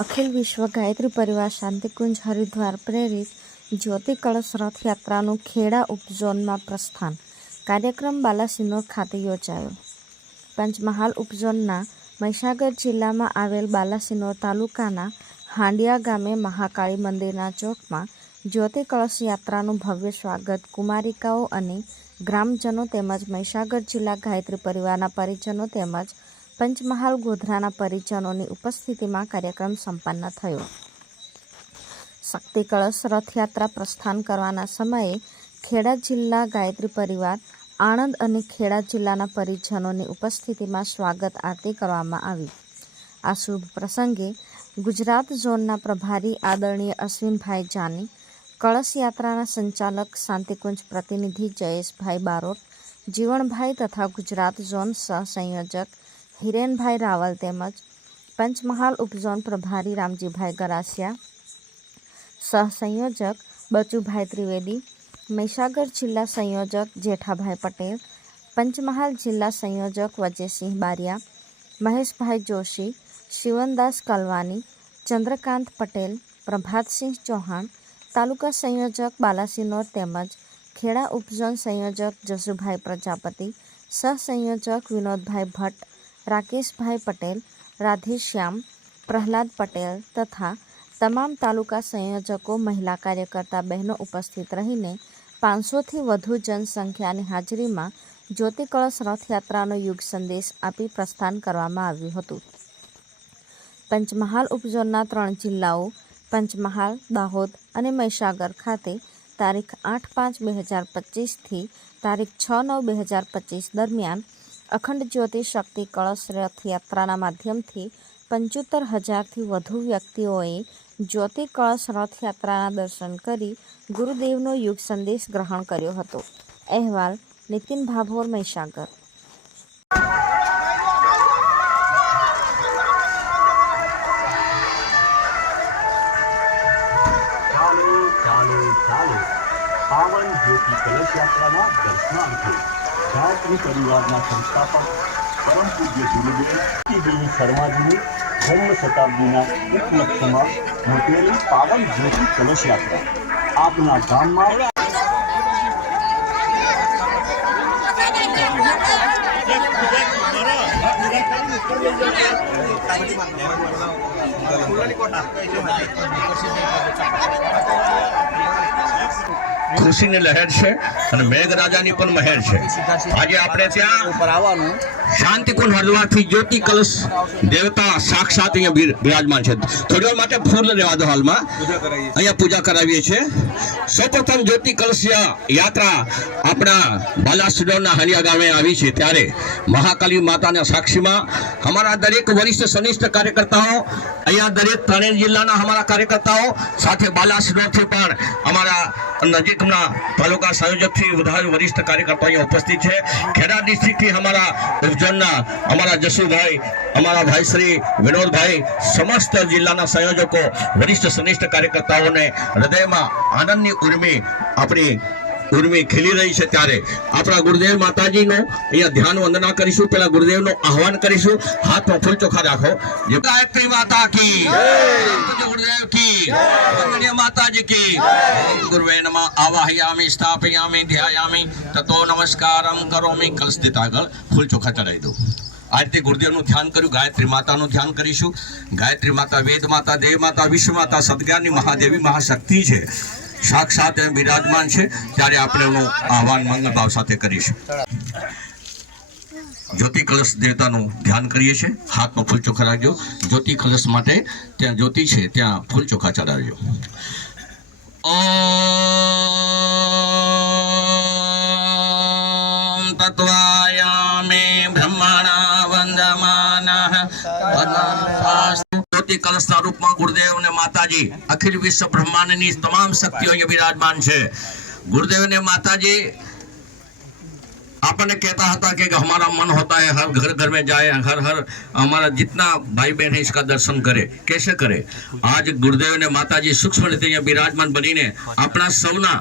અખિલ વિશ્વ ગાયત્રી પરિવાર શાંતિકુંજ હરિદ્વાર પ્રેરિત જ્યોતિ કળશ રથયાત્રાનું ખેડા ઉપઝોનમાં પ્રસ્થાન. કાર્યક્રમ બાલાસિનોર ખાતે યોજાયો. પંચમહાલ ઉપઝોનના મહીસાગર જિલ્લામાં આવેલ બાલાસિનોર તાલુકાના હાંડિયા ગામે મહાકાળી મંદિરના ચોકમાં જ્યોતિ કળશ યાત્રાનું ભવ્ય સ્વાગત કુમારિકાઓ અને ગ્રામજનો તેમજ મહીસાગર જિલ્લા ગાયત્રી પરિવારના પરિજનો તેમજ પંચમહાલ ગોધરાના પરિજનોની ઉપસ્થિતિમાં કાર્યક્રમ સંપન્ન થયો. શક્તિ કળશ રથયાત્રા પ્રસ્થાન કરવાના સમયે ખેડા જિલ્લા ગાયત્રી પરિવાર, આણંદ અને ખેડા જિલ્લાના પરિજનોની ઉપસ્થિતિમાં સ્વાગત આરતી કરવામાં આવી. આ શુભ પ્રસંગે ગુજરાત ઝોનના પ્રભારી આદરણીય અશ્વિનભાઈ જાની, કળશ યાત્રાના સંચાલક શાંતિકુંજ પ્રતિનિધિ જયેશભાઈ બારોટ, જીવણભાઈ તથા ગુજરાત ઝોન સહસંયોજક હિરેનભાઈ રાવલ તેમજ પંચમહાલ ઉપઝોન પ્રભારી રામજીભાઈ ગરાસિયા, સહસંયોજક બચુભાઈ ત્રિવેદી, મહીસાગર જિલ્લા સંયોજક જેઠાભાઈ પટેલ, પંચમહાલ જિલ્લા સંયોજક વજયસિંહ બારિયા, મહેશભાઈ જોશી, શિવનદાસ કલવાની, ચંદ્રકાંત પટેલ, પ્રભાતસિંહ ચૌહાણ, તાલુકા સંયોજક બાલાસિનોર તેમજ ખેડા ઉપઝોન સંયોજક જસુભાઈ પ્રજાપતિ, સહસંયોજક વિનોદભાઈ ભટ્ટ રાકેશભાઈ પટેલ, રાધેશ્યામ, પ્રહલાદ પટેલ તથા તમામ તાલુકા સંયોજકો, મહિલા કાર્યકર્તા બહેનો ઉપસ્થિત રહીને પાંચસોથી વધુ જનસંખ્યાની હાજરીમાં જ્યોતિ કળશ રથયાત્રાનો યુગ સંદેશ આપી પ્રસ્થાન કરવામાં આવ્યું હતું. પંચમહાલ ઉપઝોનના ત્રણ જિલ્લાઓ, પંચમહાલ, દાહોદ અને મહીસાગર ખાતે તારીખ આઠ પાંચ બે હજાર પચીસથી તારીખ છ નવ બે હજાર પચીસ દરમિયાન અખંડ જ્યોતિ શક્તિ કળશ રથયાત્રાના માધ્યમથી પંચોતેર હજારથી વધુ વ્યક્તિઓએ જ્યોતિ કળશ રથયાત્રાના દર્શન કરી ગુરુદેવનો યુગ સંદેશ ગ્રહણ કર્યો હતો. અહેવાલ નીતિન ભાભોર, મહીસાગર. પાવન જ્યોતિ કલશ યાત્રાના દર્શનાર્થે. ગાયત્રી પરિવારના સંસ્થાપક પરમ પૂજ્ય ગુરુદેવ શર્માજીની જન્મ શતાબ્દીના ઉપલક્ષમાં મોટેલી પાવન જ્યોતિ કલશ યાત્રા આપના ગામમાં ખુશીની લહેર છે અને મેઘરાજાની પણ મહેર છે. આજે આપણે ત્યાં ઉપર આવવાનું શાંતિકુંજ હરદ્વારથી જ્યોતિ કલશ દેવતા સાક્ષાત અહીંયા બિર- બિરાજમાન છે. થોડી માટે ફૂલ રહેવા દો હાલમાં. અહીંયા પૂજા કરાવીએ છીએ. સૌપ્રથમ જ્યોતિ કલશ યાત્રા આપણા બાલાસુડોના હરિયા ગામે આવી છે. ત્યારે મહાકાલી માતાના સાક્ષીમાં અમારા દરેક વરિષ્ઠ, સનિષ્ઠ કાર્યકર્તાઓ, અહીંયા દરેક ત્રણેય જિલ્લાના અમારા કાર્યકર્તાઓ, સાથે બાલાસુડોથી પણ અમારા નજીકના તાલુકા સંયોજકથી બધા વરિષ્ઠ કાર્યકર્તા અહીંયા ઉપસ્થિત છે ખેડા ડિસ્ટ્રિક્ટથી અમારા ઉજ્જૈનના અમારા જસુભાઈ અમારા ભાઈ શ્રી વિનોદભાઈ સમસ્ત જિલ્લાના સંયોજકો વરિષ્ઠ સનિષ્ઠ કાર્યકર્તાઓને હૃદયમાં આનંદની ઉર્મી આપણી ઉર્મી ખીલી રહી છે ત્યારે. આપણા ગુરુદેવ માતાજીનો અહીંયા ધ્યાન વંદના કરીશું. પેલા ગુરુદેવનો આહવાન કરીશું. હાથમાં ફૂલ ચોખા રાખો. ગાયત્રી માતા કી. ગુરુદેવ કી. વંદનીય માતાજી કી. ગુરુવે નમઃ. આવાહયામિ સ્થાપયામિ ધ્યાયામિ. તતો નમસ્કારમ કરોમિ. કલસ્તિત આગળ ફૂલ ચોખા ચડાવી દો. આ રીતે ગુરુદેવનું ધ્યાન કર્યું. ગાયત્રી માતાનું ધ્યાન કરીશું. ગાયત્રી માતા વેદ માતા દેવ માતા વિશ્વ માતા સદગારની મહાદેવી મહાશક્તિ છે. સાક્ષાત એમ બિરાજમાન છે, ત્યારે આપણે એનું આહવાન મંગળ ભાવ સાથે કરીશું. જ્યોતિ કલશ દેવતાનું ધ્યાન કરીએ છીએ. હાથમાં ફૂલ ચોખા રાખજો. જ્યોતિ કલશ માટે ત્યાં જ્યોતિ છે, ત્યાં ફૂલ ચોખા ચડાવજો. ઓમ જ્યોતિ કલશના રૂપમાં ગુરુદેવ અને માતાજી અખિલ વિશ્વ બ્રહ્માંડની તમામ શક્તિઓ અહીંયા બિરાજમાન છે. ગુરુદેવ અને માતાજી આપણને कहता હતા कि हमारा मन होता है हर घर घर में जाए हर हर हमारा जितना भाई बहन है इसका दर्शन करे कैसे करे आज ગુરુદેવ ને માતાજી સૂક્ષ્મ રીતે અહીંયા બિરાજમાન બનીને આપણા સૌના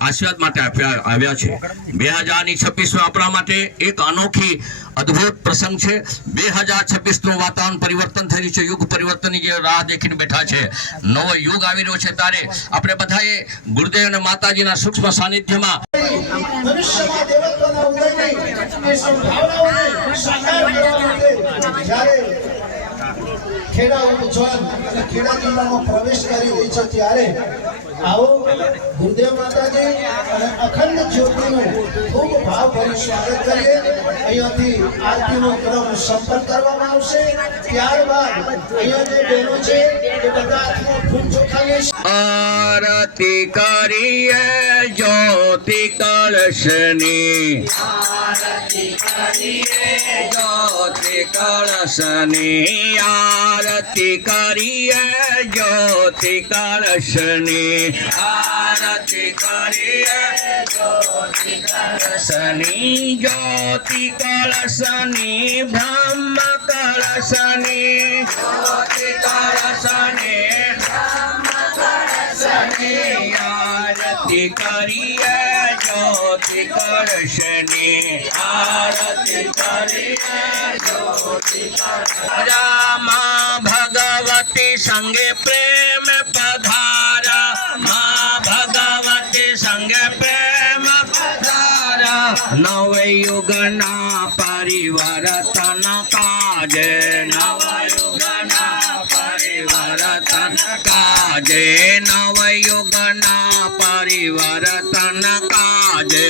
આશીર્વાદ માટે આપ્યા આવ્યા છે બે હજાર ની છવ્વીસમાં આપણા માટે એક અનોખી અદ્ભુત પ્રસંગ છે બે હજાર છવ્વીસ નું વાતાવરણ પરિવર્તન થઈ રહ્યું છે યુગ પરિવર્તનની જે રાહ દેખીને બેઠા છે નવો યુગ આવી રહ્યો છે ત્યારે આપણે બધાએ ગુરુદેવ અને માતાજીના સૂક્ષ્મ સાનિધ્યમાં મનુષ્યમાં દેવત્વના ઉદયને એ સંભાવનાઓને સાકાર કરવા માટે જ્યારે ખેડા ઉપજન અને ખેડા જિલ્લામાં પ્રવેશ કરી રહી છે ત્યારે આવો ગુરુદેવ માતાજી અને અખંડ જ્યોતિનું ખૂબ ભાવભર્યું સ્વાગત કરીએ અહીંયાથી આરતીનો ક્રમ સંપન્ન કરવામાં આવશે ત્યારબાદ અહીંયા જે બહેનો છે આરતી કરીએ જ્યોતિ કળશની. જ્યોતિ કળશની આરતી કરીએ જ્યોતિ કળશની. આરતી કરીએ જ્યોતિ કળશની. જ્યોતિ કળશની, બ્રહ્મ કળશની. જ્યોતિ કળશની. આરતી કરીએ, જ્યોતિ કળશની આરતી કરીએ, જ્યોતિ રામા ભગવતી સંગે પ્રેમ પધારા. મા ભગવતી સંગે પ્રેમ પધારા. નવયુગના પરિવર્તન કાજે નવયુગના પરિવર્તન કાજે નવયુગના પરિવર્તન કાજે.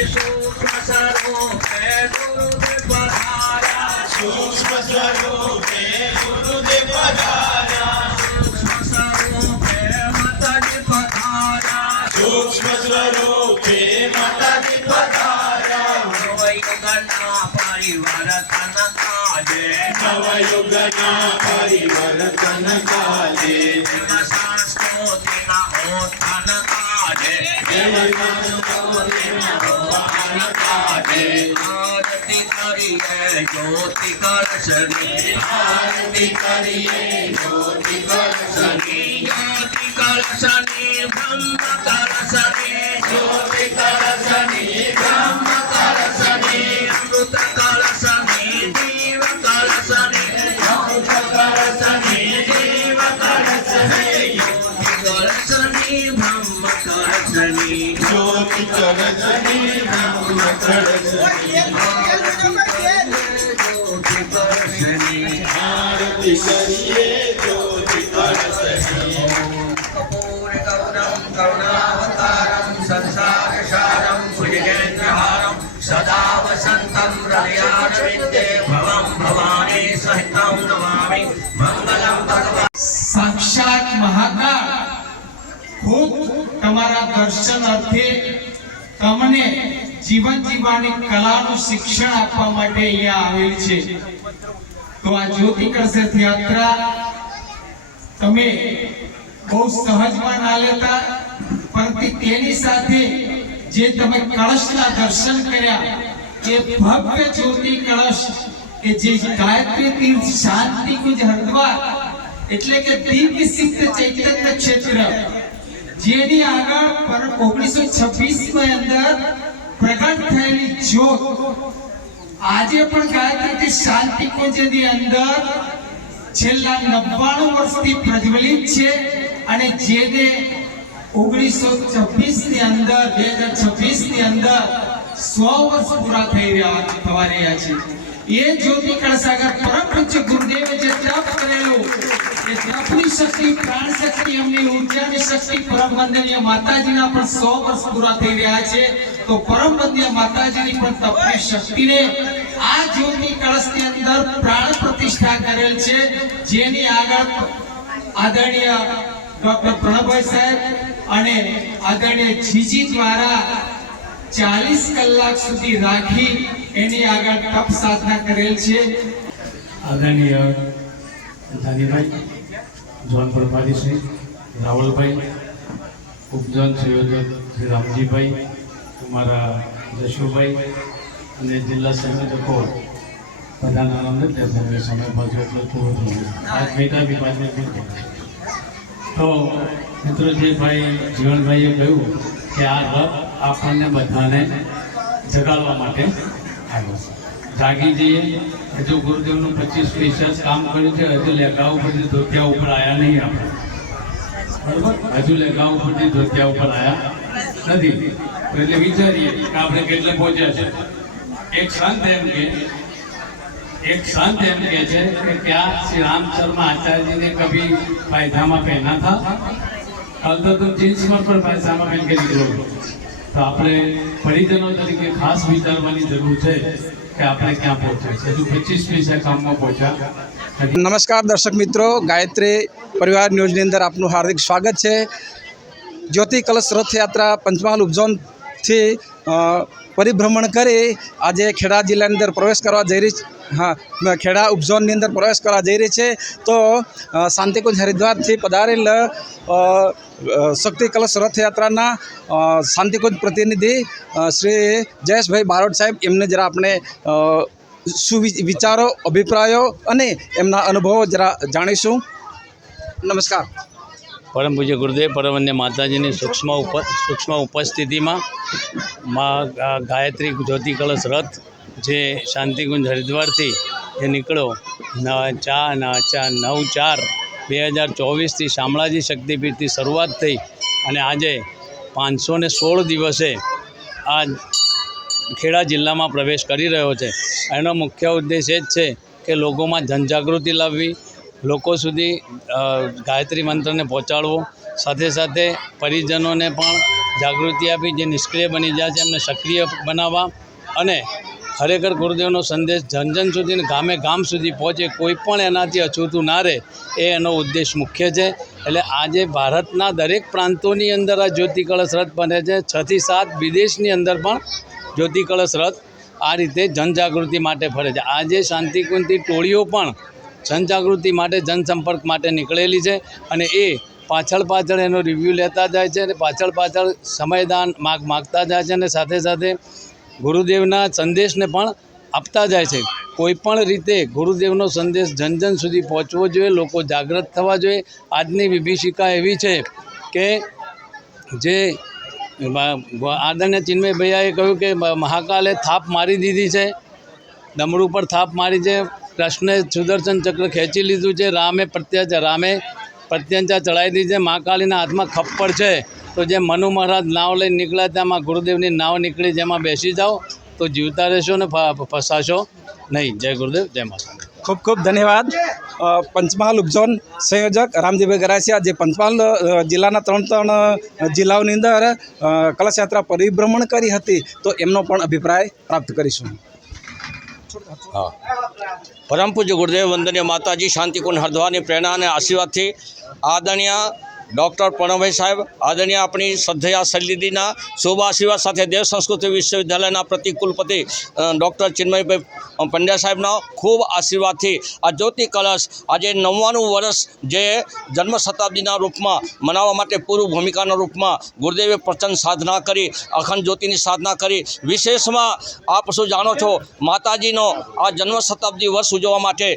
સૂક્ષ્મ સ્વરૂપે ગુરુદેવ પધાર્યા સૂક્ષ્મ સ્વરૂપે ગુરુદેવ પધાર્યા સૂક્ષ્મ સ્વરૂપે માતાજી પધાર્યા સૂક્ષ્મ સ્વરૂપે માતાજી પધાર્યા નવયુગના પરિવર્તન કાજે નવયુગના સંસ્કૃતિના ઉત્થાન કાજે આરતી કરીએ જ્યોતિ કળશની આરતી કરીએ જ્યોતિ કળશની જ્યોતિ કળશની બ્રહ્મ કળશની જ્યોતિ કળશની ચડચણી જ્યોતિ ચડચણી બ્રહ્મ ચડચણી આરતી કરીએ જ્યોતિ ચડચણી કપૂર ગૌરમ કરુણાવતારમ સંસાર સારમ ભુજગેન્દ્રહારમ સદા વસંતમ હૃદયાનવિંદે ભવમ સાક્ષાત મહાકાળ ખૂબ તમારા દર્શન અર્થે તમને જીવન જીવવાની કલાનું શિક્ષણ આપવા માટે અહીંયા આવેલ છે. તો આ જ્યોતિ કળશ યાત્રા તમે બહુ સહજમાં ના લેતા, પરંતુ તેની સાથે જે તમે કળશના દર્શન કર્યા, એ ભવ્ય જ્યોતિ કળશ, કે જે ગાયત્રી તીર્થ શાંતિ કુંજ હરદ્વાર, એટલે કે દિવ્ય સિદ્ધ ચૈતન્ય ક્ષેત્ર જેની આગળ પર 1926 માં અંદર પ્રગટ થયેલી જ્યોત. આજે પણ ગાયત્રી શાંતિ કુંજની અંદર છેલ્લા નવ્વાણું વર્ષથી પ્રજ્વલિત છે અને જેને ઓગણીસો છવ્વીસની અંદર, બે હજાર છવ્વીસની અંદર સો વર્ષ પૂરા થઈ રહ્યા થવા રહ્યા છે. એ જ્યોતિ કળસાગર પરમ પૂજ્ય ગુરુદેવે જે તપ કરેલું એ તપની દ્વારા ચાલીસ કલાક સુધી રાખી એની આગળ તપ સાધના કરેલ છે. આદરણીય ધાનીભાઈ જોન પ્રભારી શ્રી રાવલભાઈ ઉપજન સંયોજક શ્રી રામજીભાઈ, અમારા જશુભાઈ અને જિલ્લા સંયોજકો બધાના નામ નથી સમય બાજુ એટલો પૂરો થયો આજ બેટા બી બાજુ તો મિત્રો જીવનભાઈએ કહ્યું કે આ રથ આપણને બધાને જગાડવા માટે આવ્યો છે. જાગી જઈએ. હજુ ગુરુદેવનું પચીસ વીસ કામ કર્યું છે. હજુ લેગા ઉપરથી ધોતિયા ઉપર આવ્યા નહીં આપણે. હજુ લેગા ઉપરથી ધોતિયા ઉપર આવ્યા નથી. એટલે વિચારીએ કે આપણે કેટલે પહોંચ્યા છે. એક સંત એમ કે, એક સંત એમ કે છે કે ત્યાં શ્રી રામ આચાર્યજીને કભી પાયજામા પહેના થા. કાલ તો તું જીન્સમાં પણ પાયજામા પહેન કે નીકળો તો આપણે પરિજનો તરીકે ખાસ વિચારવાની જરૂર છે. નમસ્કાર દર્શક મિત્રો, ગાયત્રી પરિવાર ન્યૂઝની અંદર આપનું હાર્દિક સ્વાગત છે. જ્યોતિ કલશ રથયાત્રા પંચમહાલ ઉપઝોનથી પરિભ્રમણ કરી આજે ખેડા જિલ્લાની અંદર પ્રવેશ કરવા જઈ રહી હા ખેડા ઉપઝોનની અંદર પ્રવેશ કરવા જઈ રહી છે. તો શાંતિકુંજ હરિદ્વારથી પધારેલ શક્તિ કલશ રથયાત્રાના શાંતિકુંજ પ્રતિનિધિ શ્રી જયેશભાઈ બારોટ સાહેબ, એમને જરા આપણે સુવિચારો વિચારો, અભિપ્રાયો અને એમના અનુભવો જરા જાણીશું. નમસ્કાર. પરમ પૂજ્ય ગુરુદેવ, પરમન્ય માતાજીની સૂક્ષ્મ ઉપ, સૂક્ષ્મ ઉપસ્થિતિમાં માં ગાયત્રી જ્યોતિ કળશ રથ જે શાંતિકુંજ હરિદ્વારથી જે ના, ચા, નવ ચાર બે હજાર ચોવીસથી શામળાજી શક્તિપીઠથી શરૂઆત થઈ અને આજે પાંચસો ને સોળ દિવસે આ ખેડા જિલ્લામાં પ્રવેશ કરી રહ્યો છે. એનો મુખ્ય ઉદ્દેશ એ જ છે કે લોકોમાં જનજાગૃતિ લાવવી, લોકો સુધી ગાયત્રી મંત્રને પહોંચાડવો, સાથે સાથે પરિજનોને પણ જાગૃતિ આપી, જે નિષ્ક્રિય બની જાય છે, એમને સક્રિય બનાવવા અને ખરેખર ગુરુદેવનો સંદેશ જનજન સુધીને સુધી ગામે ગામ સુધી પહોંચે, કોઈ પણ એનાથી અછૂતું ના રહે, એ એનો ઉદ્દેશ મુખ્ય છે. એટલે આજે ભારતના દરેક પ્રાંતોની અંદર આ જ્યોતિ કળશ રથ બને છે. છથી સાત વિદેશની અંદર પણ જ્યોતિ કળશ રથ આ રીતે જનજાગૃતિ માટે ફરે છે. આજે શાંતિકુંજની ટોળીઓ પણ જનજાગૃતિ માટે, જનસંપર્ક માટે નીકળેલી છે અને એ પાછળ પાછળ એનો રિવ્યૂ લેતા જાય છે અને પાછળ પાછળ સમયદાન માગ માગતા જાય છે અને સાથે સાથે ગુરુદેવના સંદેશને પણ આપતા જાય છે. કોઈ પણ રીતે ગુરુદેવનો સંદેશ જન જન સુધી પહોંચવો જોઈએ, લોકો જાગૃત થવા જોઈએ. આજની વિભીષિકા એવી છે કે જે આદરણીય ચિન્મય ભૈયાએ કહ્યું કે મહાકાલે થાપ મારી દીધી છે. ડમરૂ પર થાપ મારી છે. કૃષ્ણે સુદર્શન ચક્ર ખેંચી લીધું છે. રામે પ્રત્યાચાર રામે પ્રત્યાચાર ચડાવી દીધી છે. મહાકાલીના હાથમાં ખપ્પડ છે. તો જે મનુ મહારાજ નાવ લઈને નીકળ્યા તેમાં ગુરુદેવની નાવ નીકળી જેમાં બેસી જાઓ તો જીવતા રહેશો ને ફસાશો નહીં. જય ગુરુદેવ, જય માતા ખૂબ ખૂબ ધન્યવાદ. પંચમહાલ ઉપઝોન સંયોજક રામજીભાઈ ગરાસિયા જે પંચમહાલ જિલ્લાના ત્રણ ત્રણ જિલ્લાઓની અંદર કલશ કલશયાત્રા પરિભ્રમણ કરી હતી તો એમનો પણ અભિપ્રાય પ્રાપ્ત કરીશું. હા. પરમ પૂજ્ય ગુરુદેવ વંદનીય માતાજી શાંતિકુંજ હરદ્વારની પ્રેરણા અને આશીર્વાદથી આદરણીય ડૉક્ટર પ્રણવભાઈ સાહેબ, આદરણીય આપણી શ્રદ્ધેયા સલિદીના શુભ સાથે દેવ સંસ્કૃતિ વિશ્વવિદ્યાલયના પ્રતિકુલપતિ કુલપતિ ડૉક્ટર ચિન્મયભાઈ પંડ્યા સાહેબના ખૂબ આશીર્વાદથી આ જ્યોતિ કલશ આજે નવ્વાણું વર્ષ જે જન્મ શતાબ્દીના રૂપમાં મનાવવા માટે પૂર્વ ભૂમિકાના રૂપમાં ગુરુદેવે પ્રચંડ સાધના કરી, અખંડ જ્યોતિની સાધના કરી. વિશેષમાં આપ શું જાણો છો, માતાજીનો આ જન્મ શતાબ્દી વર્ષ ઉજવવા માટે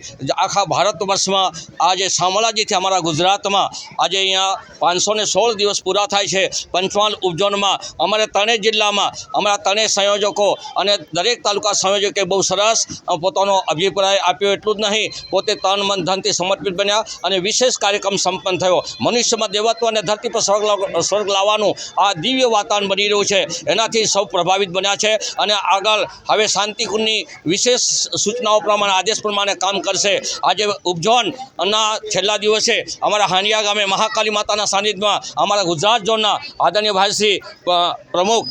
આખા ભારત વર્ષમાં આજે શામળાજીથી અમારા ગુજરાતમાં આજે અહીંયા પાંચસો ને સોળ દિવસ પૂરા થાય છે પંચમહાલ ઉપઝોનમાં. અમારે ત્રણેય જિલ્લામાં, અમારા ત્રણેય સંયોજકો અને દરેક તાલુકા સંયોજકે બહુ સરસ પોતાનો અભિપ્રાય આપ્યો. એટલું જ નહીં, પોતે તન, મન, ધનથી સમર્પિત બન્યા અને વિશેષ કાર્યક્રમ સંપન્ન થયો. મનુષ્યમાં દેવત્વ અને ધરતી પર સ્વર્ગ સ્વર્ગ લાવવાનું આ દિવ્ય વાતાવરણ બની રહ્યું છે. એનાથી સૌ પ્રભાવિત બન્યા છે અને આગળ હવે શાંતિકુંજની વિશેષ સૂચનાઓ પ્રમાણે, આદેશ પ્રમાણે કામ કરશે. આજે ઉપઝોનના છેલ્લા દિવસે અમારા હાનિયા ગામે મહાકાલી માતાના સાનિધ્યમાં અમારા ગુજરાત ઝોનના આદરણીય ભાઈશ્રી પ્રમુખ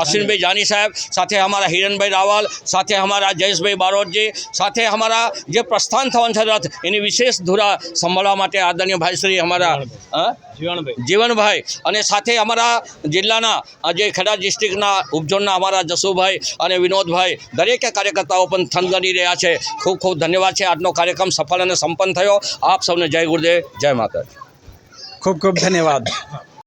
અશ્વિનભાઈ જાની સાહેબ સાથે અમારા હિરણભાઈ રાવલ સાથે અમારા જયેશભાઈ બારોટજી સાથે અમારા જે પ્રસ્થાન થવાનું છે રથ એની વિશેષ ધુરા સંભાળવા માટે આદરણીય ભાઈશ્રી અમારા? જીવનભાઈ અને સાથે અમારા જિલ્લાના જે ખેડા ડિસ્ટ્રિક્ટના ઉપઝોનના અમારા જસુભાઈ અને વિનોદભાઈ દરેકે કાર્યકર્તાઓ પણ થનગની રહ્યા છે. ખૂબ ખૂબ ધન્યવાદ છે. આજનો કાર્યક્રમ સફળ અને સંપન્ન થયો. આપ સૌને જય ગુરુદેવ જય માતા ખૂબ ખૂબ ધન્યવાદ.